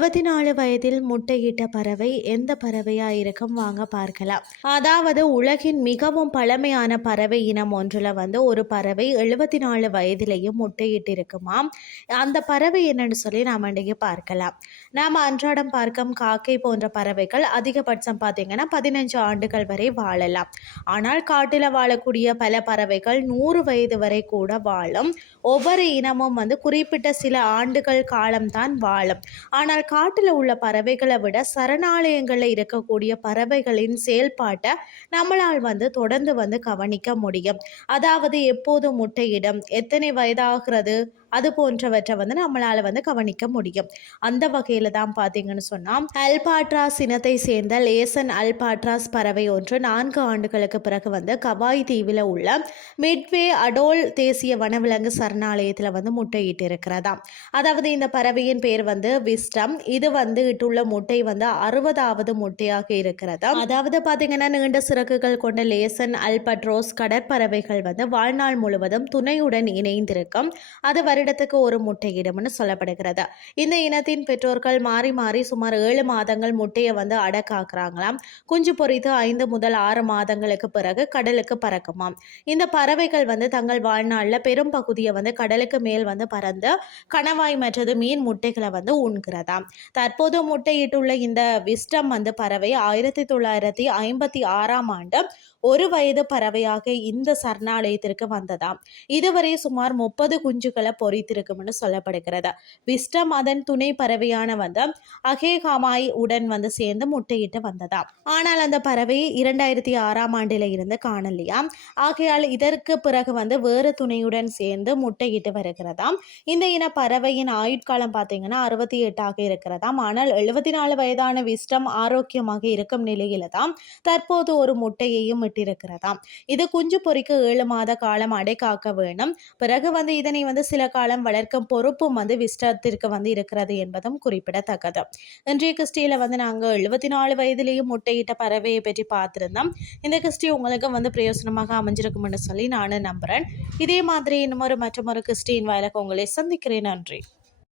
எழுபத்தி நாலு வயதில் முட்டையிட்ட பறவை எந்த பறவையா இருக்கும் வாங்க பார்க்கலாம். அதாவது உலகின் மிகவும் பழமையான பறவை இனம் ஒன்றில் வந்து ஒரு பறவை எழுபத்தி நாலு வயதிலேயும் முட்டையிட்டு இருக்குமாம் அந்த பறவை என்னன்னு சொல்லி நாம் இன்றைக்கு பார்க்கலாம். நாம் அன்றாடம் பார்க்கும் காக்கை போன்ற பறவைகள் அதிகபட்சம் பார்த்தீங்கன்னா பதினஞ்சு ஆண்டுகள் வரை வாழலாம். ஆனால் காட்டில் வாழக்கூடிய பல பறவைகள் நூறு வயது வரை கூட வாழும். ஒவ்வொரு இனமும் வந்து குறிப்பிட்ட சில ஆண்டுகள் காலம்தான் வாழும். ஆனால் காட்டில் உள்ள பறவைகளை விட சரணாலயங்களில் இருக்கக்கூடிய பறவைகளின் செயல்பாட்டை நம்மளால் வந்து தொடர்ந்து வந்து கவனிக்க முடியும். அதாவது எப்போது முட்டையிடும்? எத்தனை வயதாகிறது? அது போன்றவற்றை வந்து நம்மளால் வந்து கவனிக்க முடியும். அந்த வகையில் தான் பார்த்தீங்கன்னு சொன்னால் அல்பாட்ராஸ் இனத்தை சேர்ந்த லேசன் அல்பாட்ராஸ் பறவை ஒன்று நான்கு ஆண்டுகளுக்கு பிறகு வந்து கவாய் தீவில் உள்ள மிட்வே அடோல் தேசிய வனவிலங்கு சரணாலயத்தில் வந்து முட்டையிட்டு இருக்கிறதா அதாவது இந்த பறவையின் பேர் வந்து விஸ்டம். இது வந்து இட்டுள்ள முட்டை வந்து அறுபதாவது முட்டையாக இருக்கிறது அதாவது பார்த்தீங்கன்னா நீண்ட சிறகுகள் கொண்ட லேசன் அல்பட்ரோஸ் கடற்பறவைகள் வந்து வாழ்நாள் முழுவதும் துணையுடன் இணைந்திருக்கும். அது வருடத்துக்கு ஒரு முட்டையிடும்னு சொல்லப்படுகிறது. இந்த இனத்தின் பெற்றோர்கள் மாறி மாறி சுமார் ஏழு மாதங்கள் முட்டையை வந்து அடக்காக்குறாங்களாம். குஞ்சு பொறித்து ஐந்து முதல் ஆறு மாதங்களுக்கு பிறகு கடலுக்கு பறக்குமாம். இந்த பறவைகள் வந்து தங்கள் வாழ்நாளில் பெரும் பகுதியை வந்து கடலுக்கு மேல் வந்து பறந்து கணவாய் மற்றது மீன் முட்டைகளை வந்து உண்கிறதாம். தற்போது முட்டையிட்டுள்ள இந்த விஸ்டம் வந்து பறவை ஆயிரத்தி தொள்ளாயிரத்தி ஐம்பத்தி ஆறாம் ஆண்டு ஒரு வயது பறவையாக இந்த சரணாலயத்திற்கு வந்ததாம். இதுவரை சுமார் முப்பது குஞ்சுகளை பொறித்திருக்கும்னு சொல்லப்படுகிறது? விஸ்டம் அதன் துணை பறவையான வந்து அகேகாமாய் உடன் வந்து சேர்ந்து முட்டையிட்டு வந்ததாம் ஆனால் அந்த பறவை இரண்டாயிரத்தி ஆறாம் ஆண்டில இருந்து காணலையா? ஆகையால் இதற்கு பிறகு வந்து வேறு துணையுடன் சேர்ந்து முட்டையிட்டு வருகிறதாம் இந்த இன பறவையின் ஆயுட்காலம் பார்த்தீங்கன்னா அறுபத்தி எட்டாக இருக்கிறதாம். ஆனால் எழுபத்தி நாலு வயதான விஸ்டம் ஆரோக்கியமாக இருக்கும் நிலையில தான் தற்போது ஒரு முட்டையையும் இட்டிருக்கிறதாம். இது குஞ்சு பொறிக்க ஏழு மாத காலம் அடை காக்க வேணும். பிறகு வந்து இதனை வந்து சில காலம் வளர்க்கும் பொறுப்பும் வந்து விஸ்டத்திற்கு வந்து இருக்கிறது என்பதும் குறிப்பிடத்தக்கது. இன்றைய கிறிஸ்டியில் வந்து நாங்கள் எழுபத்தி நாலு வயதிலேயும் முட்டையிட்ட பறவையை பற்றி பார்த்துருந்தோம். இந்த கிறிஸ்டி உங்களுக்கு வந்து பிரயோசனமாக அமைஞ்சிருக்கும்னு சொல்லி நானும் நம்புகிறேன் இதே மாதிரி இன்னும் ஒரு மற்றொரு கிறிஸ்டியின் வாயிலாக உங்களை சந்திக்கிறேன். நன்றி.